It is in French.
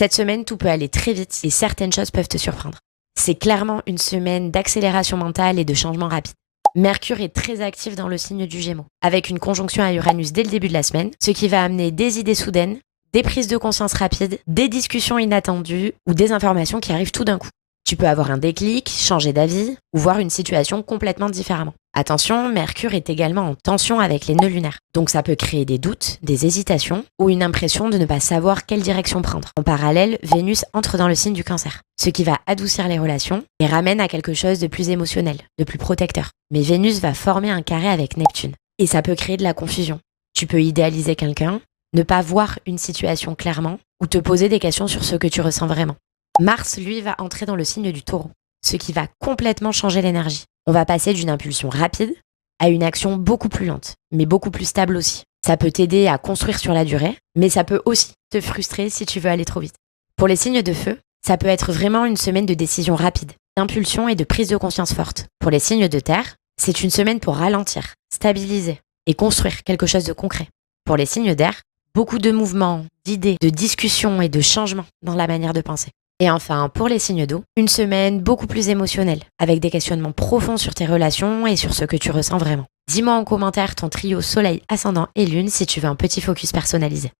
Cette semaine, tout peut aller très vite et certaines choses peuvent te surprendre. C'est clairement une semaine d'accélération mentale et de changement rapide. Mercure est très actif dans le signe du Gémeaux, avec une conjonction à Uranus dès le début de la semaine, ce qui va amener des idées soudaines, des prises de conscience rapides, des discussions inattendues ou des informations qui arrivent tout d'un coup. Tu peux avoir un déclic, changer d'avis ou voir une situation complètement différemment. Attention, Mercure est également en tension avec les nœuds lunaires. Donc ça peut créer des doutes, des hésitations ou une impression de ne pas savoir quelle direction prendre. En parallèle, Vénus entre dans le signe du Cancer, ce qui va adoucir les relations et ramène à quelque chose de plus émotionnel, de plus protecteur. Mais Vénus va former un carré avec Neptune et ça peut créer de la confusion. Tu peux idéaliser quelqu'un, ne pas voir une situation clairement ou te poser des questions sur ce que tu ressens vraiment. Mars, lui, va entrer dans le signe du Taureau, ce qui va complètement changer l'énergie. On va passer d'une impulsion rapide à une action beaucoup plus lente, mais beaucoup plus stable aussi. Ça peut t'aider à construire sur la durée, mais ça peut aussi te frustrer si tu veux aller trop vite. Pour les signes de feu, ça peut être vraiment une semaine de décision rapide, d'impulsion et de prise de conscience forte. Pour les signes de terre, c'est une semaine pour ralentir, stabiliser et construire quelque chose de concret. Pour les signes d'air, beaucoup de mouvements, d'idées, de discussions et de changements dans la manière de penser. Et enfin, pour les signes d'eau, une semaine beaucoup plus émotionnelle, avec des questionnements profonds sur tes relations et sur ce que tu ressens vraiment. Dis-moi en commentaire ton trio Soleil, Ascendant et Lune si tu veux un petit focus personnalisé.